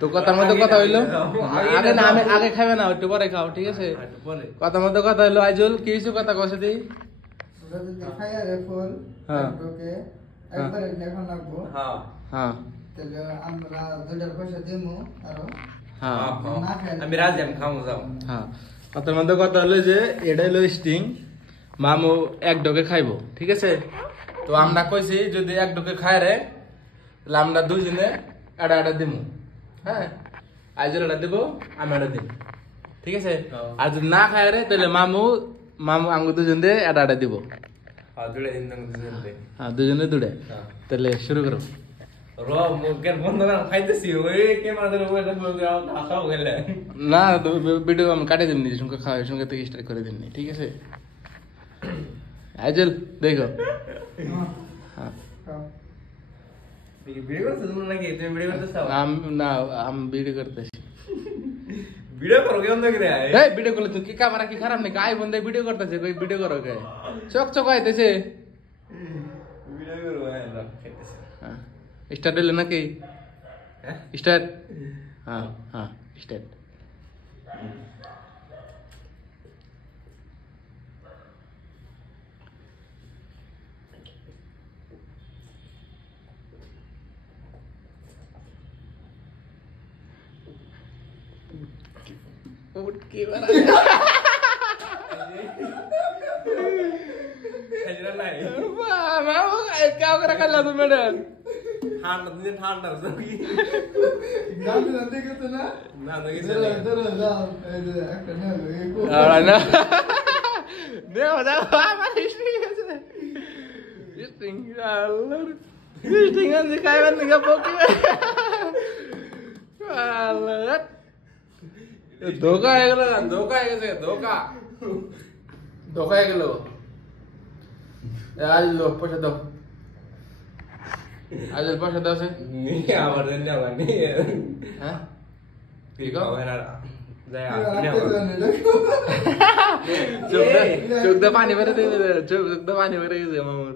তো কথার মধ্যে কথা হইলো আগে না আমি আগে খাবে না একটু পরে খাও ঠিক আছে কথার মধ্যে কথা হইলো আইজুল কি কিছু কথা কইছে দি খাইয়ারে ফুল ওকে একবার এখন লাগবো হ্যাঁ হ্যাঁ তাহলে আমরা দুইটার পয়সা দিমু আরো হ্যাঁ আমি রাজি আমি খামু যাও হ্যাঁ কথার মধ্যে কথা হলো যে এটা হলো স্টিং মামু এক ডকে খাইবো ঠিক আছে তো আমরা কইছি যদি এক ডকে খায় রে তাহলে আমরা দুইজনে এটা এটা দিমু হ্যাঁ আইজুল এটা দিব আমি এটা দিব ঠিক আছে আর যদি না খায় রে তাহলে মামু মামু আঙ্গু দুজন দিয়ে এটা এটা দিব হ্যাঁ দুলে দিন দুজন দে হ্যাঁ দুজনে দুড়ে তাহলে শুরু করো র মুখের বন্ধ না খাইতেছি ওই ক্যামেরা ধরে ওই এটা বলে দাও আসাও গেলে না ভিডিও আমি কাটে দিমনি সঙ্গে খাওয়া সঙ্গে থেকে স্টার্ট করে দিমনি ঠিক আছে আইজুল দেখো হ্যাঁ ভিডিও করতে তুমি নাকি তুমি ভিডিও করতে চাও না আমি ভিডিও করতেছি ভিডিও করো কেমন দেখে রে এই ভিডিও করলে তুই কি ক্যামেরা কি খারাপ নাকি আইফোন দিয়ে ভিডিও করতেছে কই ভিডিও করো কে চক চক আইতেছে ভিডিও করো হ্যাঁ খাইতেছি হ্যাঁ স্টার্ট হলো নাকি হ্যাঁ স্টার্ট হ্যাঁ হ্যাঁ স্টার্ট উঠকে বাড়া খাইরা নাই মামা কাও করে খাইলা তুমি ম্যাডাম ঠান্ডা দিন ঠান্ডা কি গান দেখে তো না না দেখি ধরো ধরো যাও এই যে একটা না এই কো ahora no no da más distingan si kayak tiga poki alat धोखा है गलो धोखा है कैसे धोखा है गलो आज लो पैसा दो आज पैसा दो से নি আমার দেন না নি हाँ ঠিক আছে না যায় চোখদা পানি বেরে দে চোখদা পানি বেরে গেছে মামুর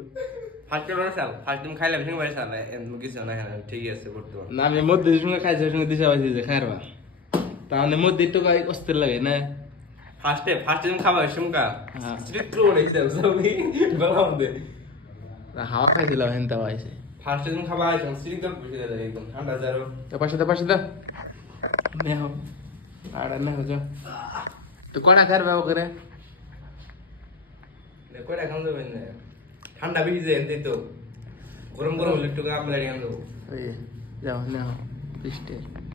ফার্স্ট টাইম সাল ফার্স্ট টাইম খাইলে ভেঙে বাইরে সাল এমন কিছু না ঠিক আছে বর্তমান না আমি মধ্যে সঙ্গে খাইছে সঙ্গে দিশা পাইছি যে খাইরবা তাহলে মধ্যে একটু অস্থির লাগে না ফার্স্ট টাইম খাবার শুনকা হ্যাঁ স্ট্রিট ট্রু হইছে সবই বললাম দে হাওয়া খাইছিলাম হেনতা পাইছে ফার্স্ট টাইম খাবার আইছে স্ট্রিট তো বুঝে গেল একদম ঠান্ডা যারো তো পাশে দাও নেও আর নেও যাও তো কোনা খাইরবা ওখানে দেখো এখন যাবেন না ঠান্ডা বেশি যায় এতে তো গরম গরম একটু কাম লাগে আনলো ওই যাও নেও পিস্টে